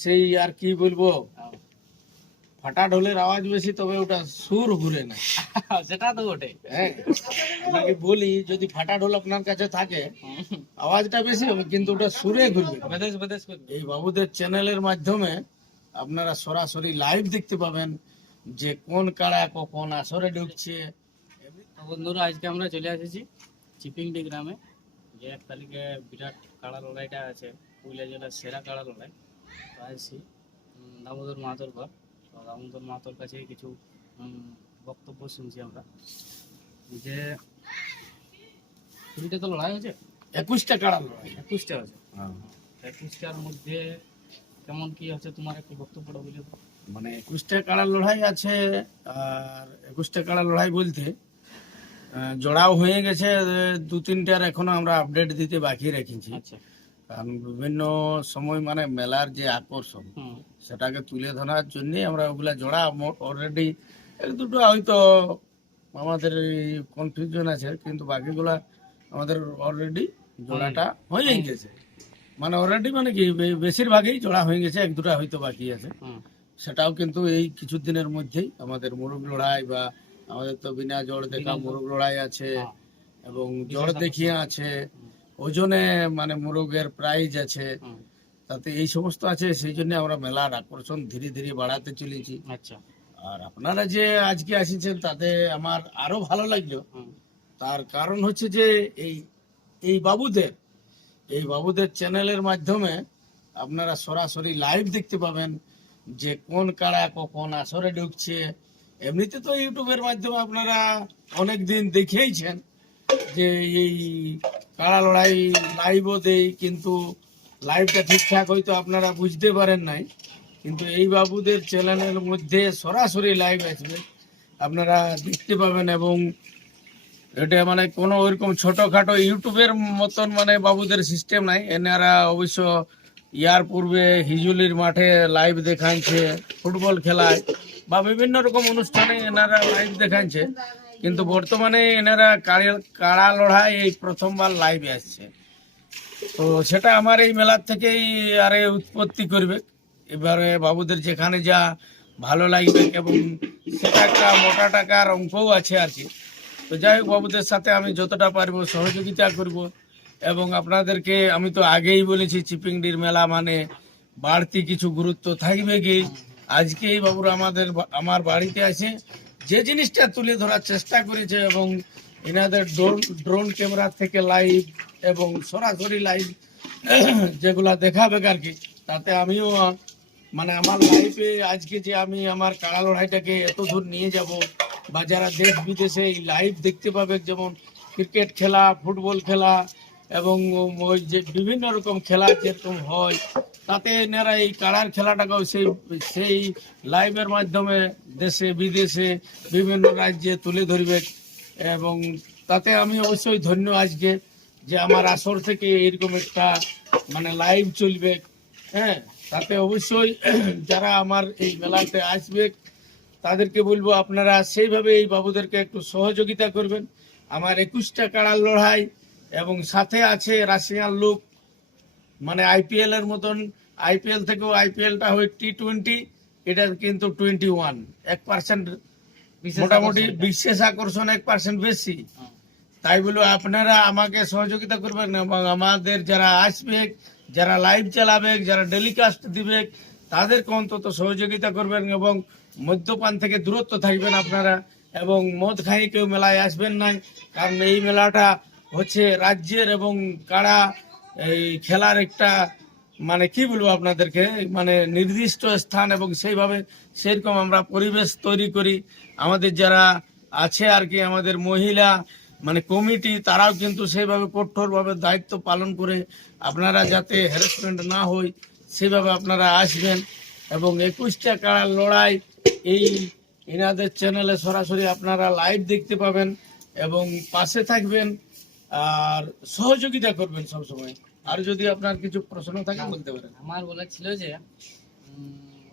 সেই আর কি বলবো, ফাটা ঢোলের আওয়াজ বেশি, তবে ওটা সুর ঘুরে না। সেটা তো বটে। হ্যাঁ, আপনাকে বলি, যদি ফাটা ঢোল আপনার কাছে থাকে আওয়াজটা বেশি হবে, কিন্তু ওটা সুরে ঘুরবে। বেদেশ বেদেশ করবে। এই বাবুদের চ্যানেলের মাধ্যমে আপনারা সরাসরি লাইভ দেখতে পাবেন যে কোন কাড়া কখন আসরে ঢুকছে। তো বন্ধুরা, আজকে আমরা চলে এসেছি চিপিংডি গ্রামে, যে 1 তারিখে বিরাট কাড়া লড়াইটা আছে, পুরুলিয়া জেলার সেরা কাড়া লড়াই। তো আসছি দামোদর মাহাতোর ঘর। তো দামোদর মাহাতোর কাছে কিছু বক্তব্য শুনছি আমরা, যে কুড়িটা তো লড়াই হয়েছে, 21টা কাড়া লড়াই। 21টা হয়েছে। 21টার মধ্যে কেমন কি হচ্ছে, তোমার একটু বক্তব্যটা বলে দাও। মানে 21টা কাড়া লড়াই আছে, আর 21টা কাড়া লড়াই বলতে জোড়াও হয়ে গেছে 2-3টার, এখনো আমরা আপডেট দিতে বাকি রেখেছি। আচ্ছা। কারণ বিভিন্ন সময় মানে মেলার যে আকর্ষণ সেটাকে তুলে ধরার জন্য আমরা ওগুলা জোড়া অলরেডি 1-2টো হয়তো আমাদের কনফিউশন আছে, কিন্তু বাকিগুলা আমাদের অলরেডি জোড়াটা হয়ে গেছে। মানে অলরেডি মানে কি বেশিরভাগই জোড়া হয়ে গেছে, 1-2টা হয়তো বাকি আছে। সেটাও কিন্তু এই কিছুদিনের মধ্যেই আমাদের মোরগ লড়াই, বা আমাদের তো বিনা জড় দেখা মোরগ লড়াই আছে, এবং জড় দেখিয়ে আছে, ওজনে মানে মোরগের প্রাইজ আছে, তাতে এই সমস্ত আছে। সেই জন্য আমরা মেলার আকর্ষণ ধীরে ধীরে বাড়াতে চলেছি। আচ্ছা। আর আপনারা যে আজকে আসেছেন তাতে আমার আরো ভালো লাগলো। তার কারণ হচ্ছে যে এই বাবুদের চ্যানেলের মাধ্যমে আপনারা সরাসরি লাইভ দেখতে পাবেন যে কোন কাড়া কখন আসরে ঢুকছে। এমনিতে তো ইউটিউবের মাধ্যমে আপনারা অনেক দিন দেখেইছেন যে এই কাড়া লড়াই লাইভও দেই, কিন্তু লাইভটা ঠিকঠাক হয়তো আপনারা বুঝতে পারেন নাই। কিন্তু এই বাবুদের চ্যানেলের মধ্যে সরাসরি লাইভ আসবে, আপনারা দেখতে পাবেন। এবং এটা মানে কোনো ওইরকম ছোটখাটো ইউটিউবের মতন মানে বাবুদের সিস্টেম নাই। এনারা অবশ্য ইয়ার পূর্বে হিজুলির মাঠে লাইভ দেখাচ্ছে, ফুটবল খেলায় বা বিভিন্ন রকম অনুষ্ঠানে এনারা লাইভ দেখাচ্ছে, কিন্তু বর্তমানে এনারা কাড়া লড়াই এই প্রথমবার লাইভে আসছে। তো সেটা আমার এই মেলার থেকেই আরে উৎপত্তি করবে। এবারে বাবুদের যেখানে যা ভালো লাগবে, এবং সেটা একটা মোটা টাকার অঙ্কও আছে আর কি। তো যাই হোক, বাবুদের সাথে আমি যতটা পারবো সহযোগিতা করব। এবং আপনাদেরকে আমি তো আগেই বলেছি, চিপিংডির মেলা মানে বাড়তি কিছু গুরুত্ব থাকবে কি। আজকেই বাবুরা আমার বাড়িতে আছে, যে জিনিসটা তুলে ধরার চেষ্টা করেছে, এবং এনাদের ড্রোন ক্যামেরা থেকে লাইভ এবং সরাসরি লাইভ যেগুলা দেখাবে আর কি, তাতে আমিও মানে আমার লাইফে আজকে যে আমি আমার কাড়া লড়াইটাকে এত দূর নিয়ে যাব, বা যারা দেশ বিদেশে এই লাইভ দেখতে পাবে, যেমন ক্রিকেট খেলা, ফুটবল খেলা, এবং ওই যে বিভিন্ন রকম খেলা যেরকম হয়, তাতে এনারা এই কাড়ার খেলাটাকেও সেই লাইভের মাধ্যমে দেশে বিদেশে বিভিন্ন রাজ্যে তুলে ধরবে। এবং তাতে আমি অবশ্যই ধন্য আজকে যে আমার আসর থেকে এরকম একটা মানে লাইভ চলবে। হ্যাঁ, তাতে অবশ্যই যারা আমার এই মেলাতে আসবে তাদেরকে বলবো আপনারা সেইভাবে এই বাবুদেরকে একটু সহযোগিতা করবেন। আমার 21টা কাড়ার লড়াই, এবং সাথে আছে রাশিয়ান লোক, মানে আইপিএল এর মতন, আইপিএল থেকেও আইপিএলটা হয় T20, এটা কিন্তু 21 1% মোটামুটি বিশেষ আকর্ষণ 1% বেশি। তাই বলে আপনারা আমাকে সহযোগিতা করবেন, এবং আমাদের যারা আসবে, যারা লাইভ চালাবে, যারা টেলিকাস্ট দিবে, তাদেরকে অন্তত সহযোগিতা করবেন, এবং মদ্যপান থেকে দূরত্ব থাকবেন আপনারা, এবং মদ খাই কেউ মেলায় আসবেন না। কারণ এই মেলাটা হচ্ছে রাজ্যের এবং কাড়া এই খেলার একটা মানে কি বলবো আপনাদেরকে, মানে নির্দিষ্ট স্থান, এবং সেইভাবে সেরকম আমরা পরিবেশ তৈরি করি। আমাদের যারা আছে আর কি, আমাদের মহিলা মানে কমিটি, তারাও কিন্তু সেইভাবে কঠোরভাবে দায়িত্ব পালন করে আপনারা যাতে হ্যারাসমেন্ট না হয় সেভাবে আপনারা আসবেন। এবং 21টা কাড়ার লড়াই এই এনাদের চ্যানেলে সরাসরি আপনারা লাইভ দেখতে পাবেন, এবং পাশে থাকবেন আর সহযোগিতা করবেন সবসময়। আর যদি আপনার কিছু প্রশ্ন থাকে বলতে পারেন। আমার বলা ছিল যে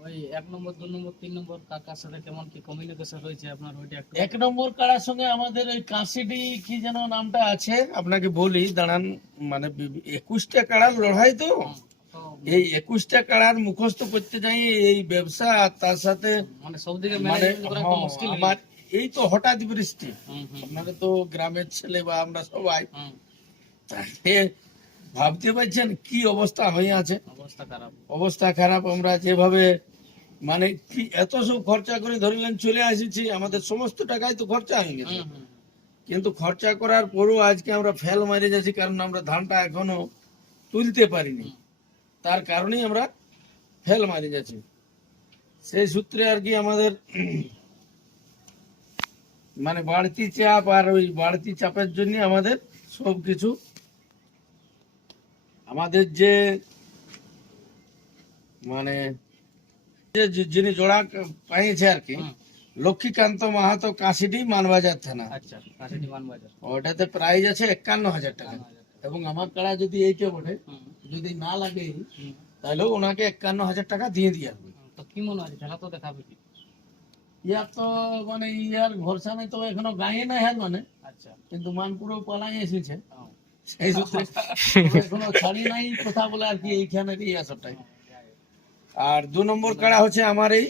ওই 1 নম্বর 2 নম্বর 3 নম্বর কাকার সাথে কেমন কি কমিউনিকেশন রয়েছে আপনার, ওইটা একটু। 1 নম্বর কাড়ার সঙ্গে আমাদের ওই কাশিডি কি যেন নামটা আছে, আপনাকে বলি দাঁড়ান। মানে 21টা কাড়ার লড়াই তো এই 21টা কাড়ার মুখস্থ করতে যাই এই ব্যবসা, আর তার সাথে মানে সব দিকে মানে ম্যানেজমেন্ট করা একটু মুশকিল হয়ে আমার যায়। এই তো হঠাৎ বৃষ্টি, হুম, হুম, আপনারা তো গ্রামের ছেলে বা আমরা সবাই, হুম, তাকে ভাবতে পারছেন কি অবস্থা হয়ে আছে। অবস্থা খারাপ। অবস্থা খারাপ। আমরা যেভাবে মানে কি এত সব খরচা করে ধরলেন চলে এসেছি, আমাদের সমস্ত টাকাই তো খরচা হয়ে গেছে, হুম, হুম, কিন্তু খরচা করার পরও আজকে আমরা ফেল মারি যাচ্ছি, কারণ আমরা ধানটা এখনো তুলতে পারিনি। হুম, তার কারণেই আমরা ফেল মারি যাচ্ছি। সেই সূত্রে আর কি আমাদের মানে বাড়তি চাপ, আর ওই বাড়তি চাপের জন্য আমাদের সবকিছু, আমাদের যে মানে যিনি জোড়া পাইছে আর কি, হুম, লক্ষ্মীকান্ত মাহাতো, কাশিডি, মানবাজার থানা। আচ্ছা কাশিটি মানবাজার। ওটাতে প্রাইজ আছে 51,000 টাকা। 51,000 এবং আমার কাড়া যদি এইটা বটে, হুম, যদি না লাগে হুম, তাহলেও ওনাকে 51,000 টাকা দিয়ে দিয়ে আসবে। তো কি মনে হয় খেলা তো দেখাবে কি? ইয়ার তো মানে ইয়ার ভরসা নেই, তো এখনো গায়ে না হ্যাঁ মানে, আচ্ছা, কিন্তু মানপুরও পালাই এসেছে, ও, সেই সূত্রে এখনো ছাড়ি নাই কথা বলে আর কি, এইখানে এই আসরটাই। যাই হোক। আর 2 নম্বর কাড়া হচ্ছে আমার এই,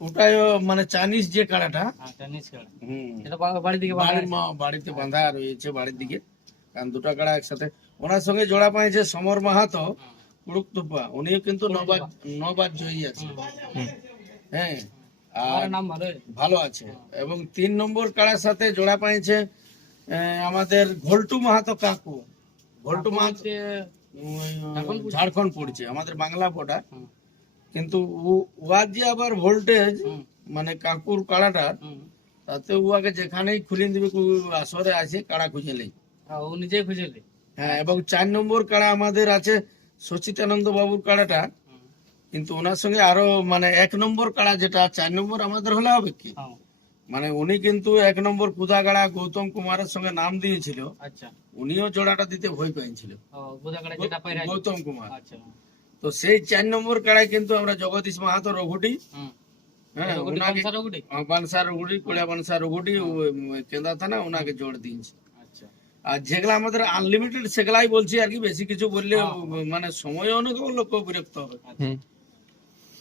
ওটাই মানে চাইনিজ যে কাড়াটা, হ্যাঁ, টেনিস খেলা। হুম, এটা বাড়ির দিকে বাঁধা বাড়ির আছে। বাড়িতে বাঁধা রয়েছে বাড়ির দিকে, কারণ দুটা কাড়া একসাথে। ওনার সঙ্গে জোড়া পাইছে সমর মাহাতো, হুম, কুড়ুকতুপা, উনিও কিন্তু নবাদ জয়ী আছে। হ্যাঁ, আমার আর নাম ভালো। ভালো আছে। এবং 3 নম্বর কাড়ার সাথে জোড়া পাইছে আমাদের ঘোলটু মাহাতো কাকু। ঘোলটু মাহাতো ঝাড়খণ্ড পড়ছে, আমাদের বাংলা পড়া, হুম, কিন্তু উয়ার যে আবার ভোল্টেজ হুম, মানে কাকুর কাড়াটা, হুম, তাতে উয়াকে যেখানেই খুলে দিবে আসরে আছে কাড়া খুঁজে নেই। ও নিজেই খুঁজেলি। হ্যাঁ, এবং 4 নম্বর কাড়া আমাদের আছে সচিতানন্দ বাবুর কাড়াটা, হুম, কিন্তু ওনার সঙ্গে আরো মানে 1 নম্বর কাড়া যেটা 4 নম্বর আমাদের হলে হবে কি, হ্যাঁ, মানে উনি কিন্তু 1 নম্বর কুদাগাড়া গৌতম কুমারের সঙ্গে নাম দিয়েছিল, আচ্ছা, উনিও জোড়াটা দিতে ভয় পেয়েছিল, ও বোঝাকাটা যেটা পাই রাখি। গৌতম কুমার। আচ্ছা, তো সেই 4 নম্বর কাড়ায় কিন্তু আমরা জগদীশ মাহাতো রঘুটি, হুম, হ্যাঁ রঘুটি ওনাকে বানসার রঘুটি? বানসা রঘুটি, কোড়া বানসা রঘুটি, কেন্দা থানা, ওনাকে জোর দিয়েছে। আচ্ছা, আর যেগুলা আমাদের আনলিমিটেড সেগুলাই বলছি আর কি, বেশি কিছু বললে হ্যাঁ, মানে সময় অনেক লোক বিরক্ত হবে। আচ্ছা,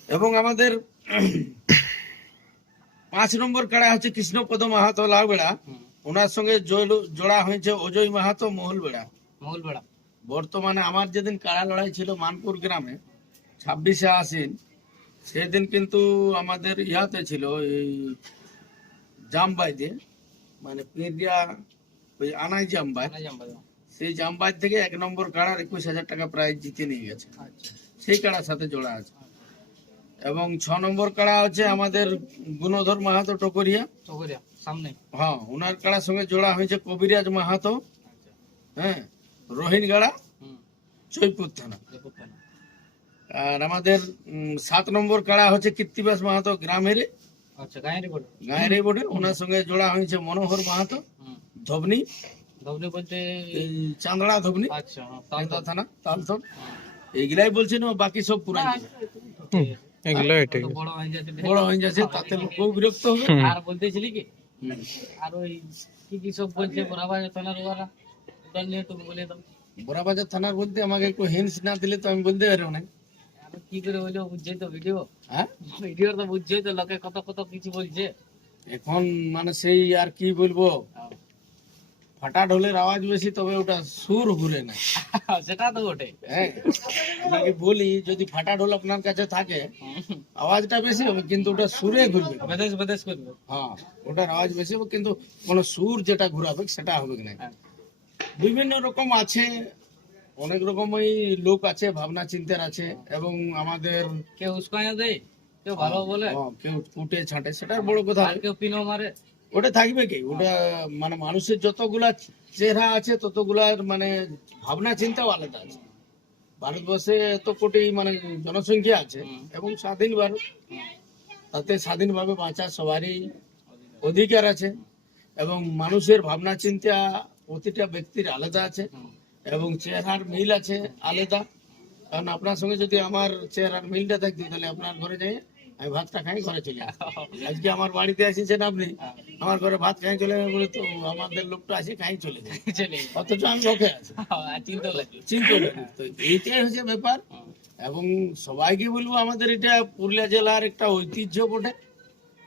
এবং আমাদের 5 নম্বর কাড়া হচ্ছে কৃষ্ণপদ মাহাতো লাউবেড়া, হুম, ওনার সঙ্গে জোড়া হয়েছে অজয় মাহাতো মহলবেড়া। মঙ্গলবেড়া। বর্তমানে আমার যেদিন কাড়া লড়াই ছিল মানপুর গ্রামে 26শে আশ্বিন, সেদিন কিন্তু আমাদের ইয়াতে ছিল এই জামবাইতে, মানে পেরিয়া ওই আনাই জামবাই, না জানবা। সেই জামবাই থেকে 1 নম্বর কাড়ার 21,000 টাকা প্রাইজ জিতে নিয়ে গেছে, আচ্ছা, সেই কাড়ার সাথে জোড়া আছে। এবং 6 নম্বর কাড়া হচ্ছে আমাদের গুণধর মাহাতো টকরিয়া, চকরিয়া সামনে। হ্যাঁ ওনার কাড়ার সঙ্গে জোড়া হয়েছে কবিরাজ মাহাতো, আচ্ছা, হ্যাঁ রোহিনগাড়া, হুম, জয়পুর থানা। দেখো কেন। আর আমাদের 7 নম্বর কাড়া হচ্ছে কীর্তিবাস মাহাতো গ্রামের, আচ্ছা, গায়ের রিপোর্ট। গায়ের এই বোর্ডে, ওনার সঙ্গে জোড়া হয়েছে মনোহর মাহাতো, হুম, ধবনি, ধবনি বলতে। এই চান্দড়া ধবনি, আচ্ছা, হ্যাঁ, তাও তো। কেন্দা থানা, তালতর। হ্যাঁ। এইগুলাই বলছি না, বাকি সব পুরাই না, এগুলো তো বড় হয়ে যাচ্ছে। বড় হয়ে যাচ্ছে, তাতে লোকও বিরক্ত হবে। আর বলতেছিলি কি, আর ওই কি কি সব বলছে বরাবর থানার ওরা, ওটা নিয়ে একটু বলে দাও। বড়াবাজার থানার বলতে আমাকে একটু হিন্টস না দিলে তো আমি বলতে পারবো না। আর কি করে হইলো বুঝছেই তো ভিডিও, হ্যাঁ, ভিডিও তো বুঝছেই তো, লোকে কত কত কিছু বলছে। এখন মানে সেই আর কি বলবো, ফাটা ঢোলের আওয়াজ বেশি, তবে ওটা সুর ঘুরে না। সেটা তো বটে। হ্যাঁ, আপনাকে বলি যদি ফাটা ঢোল আপনার কাছে থাকে, আওয়াজটা বেশি হবে কিন্তু ওটা সুরে ঘুরবে না। বেদেশ বেদেশ করবে। হ্যাঁ, ওটার আওয়াজ বেশি হবে কিন্তু কোনো সুর যেটা ঘুরাবে সেটা হবে না। হ্যাঁ। বিভিন্ন রকম আছে, অনেক রকমই লোক আছে, ভাবনা চিন্তার আছে। এবং আমাদের কেউ উস্কায়া দেয়, কেউ ভালো বলে, কেউ কুটে ছাঁটে, সেটার বড় কথা আর নয়। কেউ পিনো মারে। ওটা থাকবে কি, ওটা মানে মানুষের যতগুলা চেহারা আছে ততগুলার মানে ভাবনা চিন্তাও আলাদা আছে। ভারতবর্ষে এত কোটি মানে জনসংখ্যা আছে এবং স্বাধীন ভারত, তাতে স্বাধীনভাবে বাঁচার সবারই অধিকার আছে। এবং মানুষের ভাবনা চিন্তা প্রতিটা ব্যক্তির আলাদা আছে, এবং চেহারার মিল আছে আলাদা। কারণ আপনার সঙ্গে যদি আমার চেহারার মিলটা থাকতো, তাহলে আপনার ঘরে যাই আমি ভাতটা খাই ঘরে চলে আসি। আজকে আমার বাড়িতে এসেছেন আপনি, আমার ঘরে ভাত খাই চলে যাবে বলে তো আমাদের লোকটা আসে খাই চলে যায়, চলে অথচ আমি ওকে আছি চিন্তা লাগবে চিন্তা করি। তো এইটাই হচ্ছে ব্যাপার। এবং সবাইকে বলবো আমাদের এটা পুরুলিয়া জেলার একটা ঐতিহ্য বটে,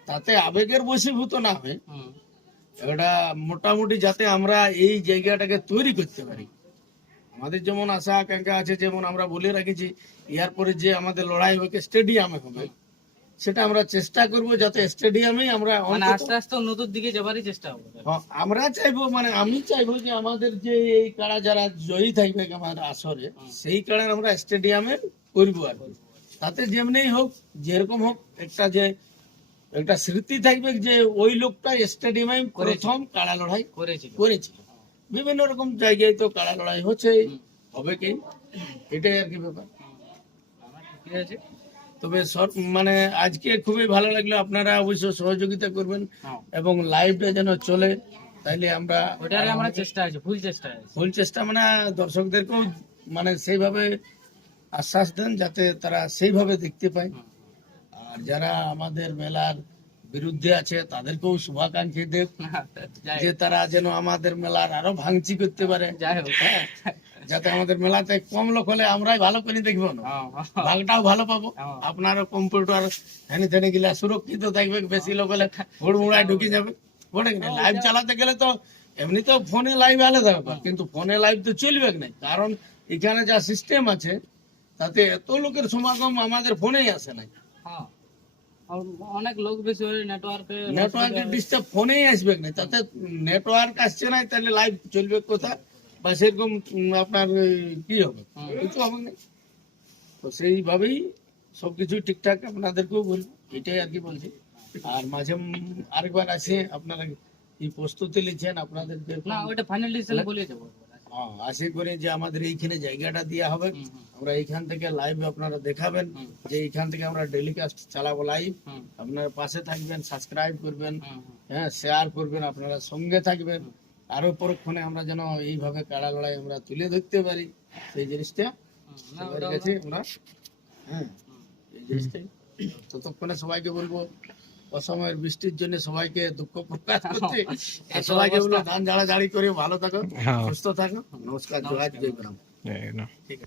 তাতে আবেগের বশীভূত না হয়ে এটা মোটামুটি যাতে আমরা এই জায়গাটাকে তৈরি করতে পারি। আমাদের যেমন আশা আকাঙ্ক্ষা আছে, যেমন আমরা বলে রাখেছি এরপরে যে আমাদের লড়াই হবে স্টেডিয়ামে হবে, সেটা আমরা চেষ্টা করব যাতে স্টেডিয়ামে আমরা মানে অন্তত- আস্তে আস্তে উন্নতির দিকে যাবারই চেষ্টা হবে। হ্যাঁ, আমরা চাইবো, মানে আমি চাইবো যে আমাদের যে এই কাড়া যারা জয়ী থাকবে আমার আসরে, সেই কাড়ার আমরা স্টেডিয়ামে করবো আর কি। তাতে যেমনি হোক যেরকম হোক একটা স্মৃতি থাকবে যে ওই লোকটা স্টেডিয়ামে প্রথম কাড়া লড়াই করেছিল। করেছিল। বিভিন্ন রকম জায়গায় তো কাড়া লড়াই হচ্ছে, হবে কি, এটাই আর কি ব্যাপার। ঠিক আছে। তবে মানে আজকে খুবই ভালো লাগলো, আপনারা অবশ্যই সহযোগিতা করবেন হ্যাঁ, এবং লাইভটা যেন চলে, তাইলে আমরা ওটারই আমরা চেষ্টা আছে, ফুল চেষ্টা আছে। ফুল চেষ্টা, মানে দর্শকদেরকেও মানে সেইভাবে আশ্বাস দেন যাতে তারা সেইভাবে দেখতে পায়। আর যারা আমাদের মেলার বিরুদ্ধে আছে তাদেরকেও শুভাকাঙ্ক্ষী দেব, যাই যে তারা যেন আমাদের মেলার আরো ভাঙচি করতে পারে, যাই হোক। যাতে আমাদের মেলাতে কম লোক হলে আমরাই ভালো করে দেখবো না, হ্যাঁ, ভাগটাও ভালো পাবো, হ্যাঁ। আপনারও কম্পিউটার হেনে থেনে গিলা সুরক্ষিত থাকবে, বেশি লোক হলে হুড়মুড়ায় ঢুকে যাবে। বটে কিনা লাইভ চালাতে গেলে তো এমনি তো ফোনে লাইভ আলাদা ব্যাপার, কিন্তু ফোনে লাইভ তো চলবে না, কারণ এখানে যা সিস্টেম আছে তাতে এত লোকের সমাগম আমাদের ফোনেই আসে না। হ্যাঁ। আর অনেক লোক বেশি হলে নেটওয়ার্কের নেটওয়ার্কের ডিস্টার্ব ফোনেই আসবে না, তাতে নেটওয়ার্ক আসছে না, তাহলে লাইভ চলবে কোথা, বা সেরকম আপনার কি হবে, কিছু হবে না। তো সেইভাবেই সবকিছু ঠিকঠাক আপনাদেরকেও বলবো, এটাই আর কি বলছি। আর মাঝে আরেকবার আসে আপনারা কি প্রস্তুতি নিচ্ছেন আপনাদের যে না, ওটা ফাইনাল ডিসিশন বলে দেবো। আশা করি যে আমাদের এইখানে জায়গাটা দেওয়া হবে, আমরা এইখান থেকে লাইভ আপনারা দেখাবেন, যে এইখান থেকে আমরা ডেলি কাস্ট চালাবো লাইভ, আপনারা পাশে থাকবেন, সাবস্ক্রাইব করবেন, হ্যাঁ শেয়ার করবেন, আপনারা সঙ্গে থাকবেন, আরো পরক্ষণে আমরা যেন এইভাবে কাড়া লড়াই আমরা তুলে ধরতে পারি, সেই জিনিসটা সবার কাছে আমরা, হ্যাঁ এই জিনিসটাই। ততক্ষণে সবাইকে বলবো অসময়ের বৃষ্টির জন্য সবাইকে দুঃখ প্রকাশ করছি, আর সবাইকে বলবো ধান ঝাড়াঝাড়ি করে ভালো থাকো, হ্যাঁ সুস্থ থাকো, নমস্কার, জয় জয় গ্রাম। এই না। ঠিক আছে।